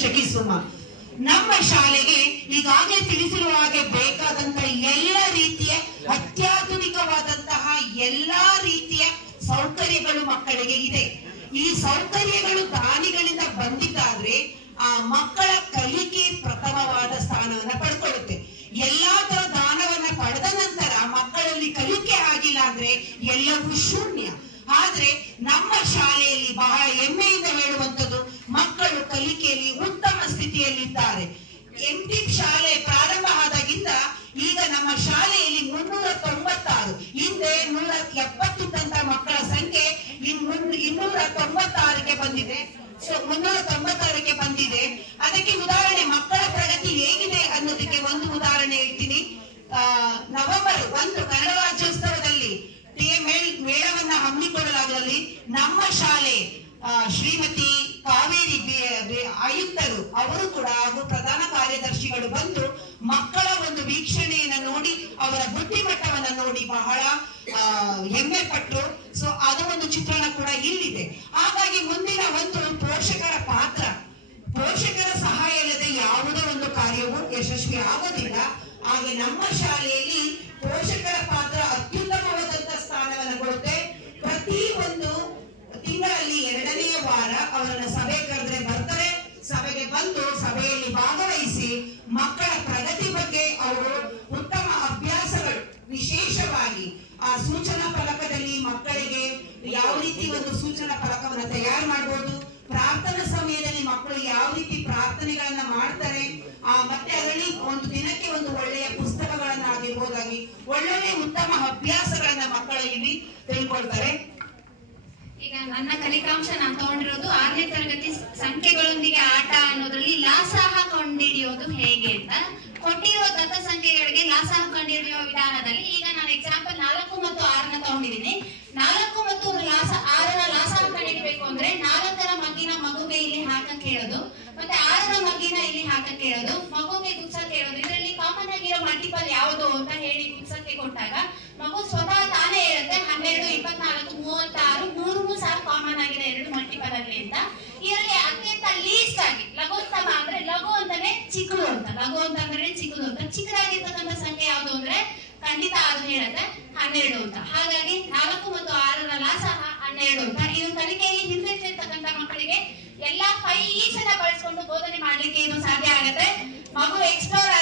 ಶಿಕ್ಷಕಿ ಸುಮಾ. ನಮ್ಮ ಶಾಲೆಗೆ ಈಗಾಗಲೇ ತಿಳಿಸಿರುವ ಹಾಗೆ ಬೇಕಾದಂತಹ ಎಲ್ಲ ರೀತಿಯ ಅತ್ಯಾಧುನಿಕವಾದಂತಹ ಎಲ್ಲಾ ರೀತಿಯ ಸೌಕರ್ಯಗಳು ಮಕ್ಕಳಿಗೆ ಇದೆ. ಈ ಸೌಕರ್ಯಗಳು ದಾನಿಗಳಿಂದ ಬಂದಿದ್ದಾದ್ರೆ ಆ ಮಕ್ಕಳ ಕಲಿಕೆ ಪ್ರಥಮವಾದ ಸ್ಥಾನವನ್ನ ಪಡ್ಕೊಳ್ಳುತ್ತೆ. ಎಲ್ಲಾ ತರ ದಾನವನ್ನ ಪಡೆದ ನಂತರ ಮಕ್ಕಳಲ್ಲಿ ಕಲಿಕೆ ಆಗಿಲ್ಲ ಅಂದ್ರೆ ಎಲ್ಲವೂ ಶೂನ್ಯ. ಆದ್ರೆ ನಮ್ಮ ಶಾಲೆಯಲ್ಲಿ ಬಹಳ ಹೆಮ್ಮೆಯಿಂದ ಹೇಳುವಂಥದ್ದು, ಮಕ್ಕಳು ಕಲಿಕೆಯಲ್ಲಿ ಉತ್ತಮ ಸ್ಥಿತಿಯಲ್ಲಿದ್ದಾರೆ. ಎಂಟಿಪ್ ಶಾಲೆ ಪ್ರಾರಂಭ ಆದಾಗಿಂದ ಈಗ ನಮ್ಮ ಶಾಲೆಯಲ್ಲಿ 396, ಹಿಂದೆ 170 ಮಕ್ಕಳ ಸಂಖ್ಯೆ 296ಕ್ಕೆ ಬಂದಿದೆ. 396ಕ್ಕೆ ಬಂದಿದೆ. ಅದಕ್ಕೆ ಉದಾಹರಣೆ ಮಕ್ಕಳ ಪ್ರಗತಿ ಹೇಗಿದೆ ಅನ್ನೋದಕ್ಕೆ ಒಂದು ಉದಾಹರಣೆ ಹೇಳ್ತೀನಿ. ನವೆಂಬರ್ 1 ಕನ್ನಡ ರಾಜ್ಯೋತ್ಸವದಲ್ಲಿ ಮೇಳವನ್ನ ಹಮ್ಮಿಕೊಳ್ಳಲಾಗಲಿ ನಮ್ಮ ಶಾಲೆ ಶ್ರೀಮತಿ ಕಾವೇರಿ ಆಯುಕ್ತರು ಅವರು ಕೂಡ ಹಾಗೂ ಪ್ರಧಾನ ಕಾರ್ಯದರ್ಶಿಗಳು ಬಂದು ಮಕ್ಕಳ ಒಂದು ವೀಕ್ಷಣೆಯನ್ನ ನೋಡಿ ಅವರ ಬುದ್ಧಿಮಟ್ಟವನ್ನ ನೋಡಿ ಬಹಳ ಹೆಮ್ಮೆ ಪಟ್ಟರು. ಸೊ ಅದು ಒಂದು ಚಿತ್ರಣ ಕೂಡ ಇಲ್ಲಿದೆ. ಹಾಗಾಗಿ ಮುಂದಿನ ಒಂದು ಪೋಷಕರ ಪಾತ್ರ, ಪೋಷಕರ ಸಹಾಯ ಇಲ್ಲದೆ ಯಾವುದೇ ಒಂದು ಕಾರ್ಯವು ಯಶಸ್ವಿ ಆಗೋದಿಲ್ಲ. ಹಾಗೆ ನಮ್ಮ ಶಾಲೆಯಲ್ಲಿ ಪೋಷಕರ ಪಾತ್ರ ಅತ್ಯುತ್ತಮವಾದಂತಹ ಸ್ಥಾನವನ್ನು ಕೊಡುತ್ತೆ. ಪ್ರತಿ ಒಂದು ತಿಂಗಳಲ್ಲಿ 2ನೇ ವಾರ ಅವರನ್ನ ಸಭೆ ಕರೆದ್ರೆ ಬರ್ತಾರೆ. ಸಭೆಗೆ ಬಂದು ಸಭೆಯಲ್ಲಿ ಭಾಗವಹಿಸಿ ಮಕ್ಕಳ ಪ್ರಗತಿ ಬಗ್ಗೆ ಅವರು ಉತ್ತಮ ಅಭ್ಯಾಸಗಳು, ವಿಶೇಷವಾಗಿ ಆ ಸೂಚನಾ ಫಲಕದಲ್ಲಿ ಮಕ್ಕಳಿಗೆ ಯಾವ ರೀತಿ ಒಂದು ಸೂಚನಾ ಫಲಕವನ್ನು ತಯಾರು ಮಾಡಬಹುದು, ಪ್ರಾರ್ಥನಾ ಸಮಯದಲ್ಲಿ ಮಕ್ಕಳು ಯಾವ ರೀತಿ ಪ್ರಾರ್ಥನೆಗಳನ್ನ ಮಾಡ್ತಾರೆ, ಮತ್ತೆ ಅದರಲ್ಲಿ ಒಂದು ದಿನಕ್ಕೆ ಒಂದು ಒಳ್ಳೆಯ ಪುಸ್ತಕಗಳನ್ನಾಗಿರ್ಬೋದಾಗಿ ಒಳ್ಳೊಳ್ಳೆ ಉತ್ತಮ ಅಭ್ಯಾಸಗಳನ್ನ ಮಕ್ಕಳಲ್ಲಿ ತಿಳ್ಕೊಳ್ತಾರೆ. ಈಗ ನನ್ನ ಫಲಿತಾಂಶ ನಾನು ತಗೊಂಡಿರೋದು 6ನೇ ತರಗತಿ ಸಂಖ್ಯೆಗಳೊಂದಿಗೆ ಆಟ ಅನ್ನೋದ್ರಲ್ಲಿ ಲಾಸಹ ಕಂಡುಹಿಡಿಯೋದು ಹೇಗೆ ಅಂತ. ಕೊಟ್ಟಿರುವ ದತ್ತ ಸಂಖ್ಯೆಗಳಿಗೆ ಲಾಸಹ ಕಂಡುಹಿಡಿಯುವ ವಿಧಾನದಲ್ಲಿ ಈಗ ನಾನು ಎಕ್ಸಾಂಪಲ್ 4 ಮತ್ತು 6ನ ತಗೊಂಡಿದ್ದೀನಿ. 4 ಮತ್ತು 6ನ ಲಾಸಹ ಕಂಡುಹಿಡಬೇಕು ಅಂದ್ರೆ 4ರ ಮಗ್ಗಿನ ಮಗುಗೆ ಇಲ್ಲಿ ಹಾಕಕ್ಕೆ ಹೇಳೋದು, ಮತ್ತೆ 6ರ ಮಗ್ಗಿನ ಇಲ್ಲಿ ಹಾಕಕ್ಕೆ ಹೇಳೋದು, ಮಗುಗೆ ಗುಡ್ಸಕ್ಕೆ ಹೇಳೋದು. ಇದರಲ್ಲಿ ಕಾಮನ್ ಆಗಿರೋ ಮಲ್ಟಿಪಲ್ ಯಾವುದು ಅಂತ ಹೇಳಿ ಗುಡ್ಸಕ್ಕೆ ಕೊಟ್ಟಾಗ ಮಗು ಸ್ವತಃ ತಾನೇ ಹೇಳುತ್ತೆ 12, 24, 36, 3 ಸಹ ಕಾಮನ್ ಆಗಿದೆ 2 ಮಲ್ಟಿಪಲ್ ಆಗಲಿ ಅಂತ. ಇದರಲ್ಲಿ ಅತ್ಯಂತ ಲೀಸ್ಟ್ ಆಗಿ ಲಘುತ್ತಮ ಅಂದ್ರೆ ಲಘು ಅಂತಾನೆ ಚಿಕ್ಕದು ಅಂತ, ಲಘು ಅಂತಂದ್ರೆ ಚಿಕ್ಕದು ಅಂತ, ಚಿಕ್ಕದಾಗಿರ್ತಕ್ಕಂಥ ಸಂಖ್ಯೆ ಯಾವುದು ಅಂದ್ರೆ ಖಂಡಿತ ಅದು ಹೇಳುತ್ತೆ 12 ಅಂತ. ಹಾಗಾಗಿ 4 ಮತ್ತು 6ರ ಲಾಸಹ 12 ಅಂತ. ಇದು ಕಲಿಕೆಯಲ್ಲಿ ಹಿಂದಿರ್ತಕ್ಕಂಥ ಮಕ್ಕಳಿಗೆ ಎಲ್ಲಾ 5 E's ಅನ್ನ ಬಳಸ್ಕೊಂಡು ಬೋಧನೆ ಮಾಡ್ಲಿಕ್ಕೆ ಇದು ಸಾಧ್ಯ ಆಗುತ್ತೆ. ಮಗು ಎಕ್ಸ್ಪ್ಲೋರ್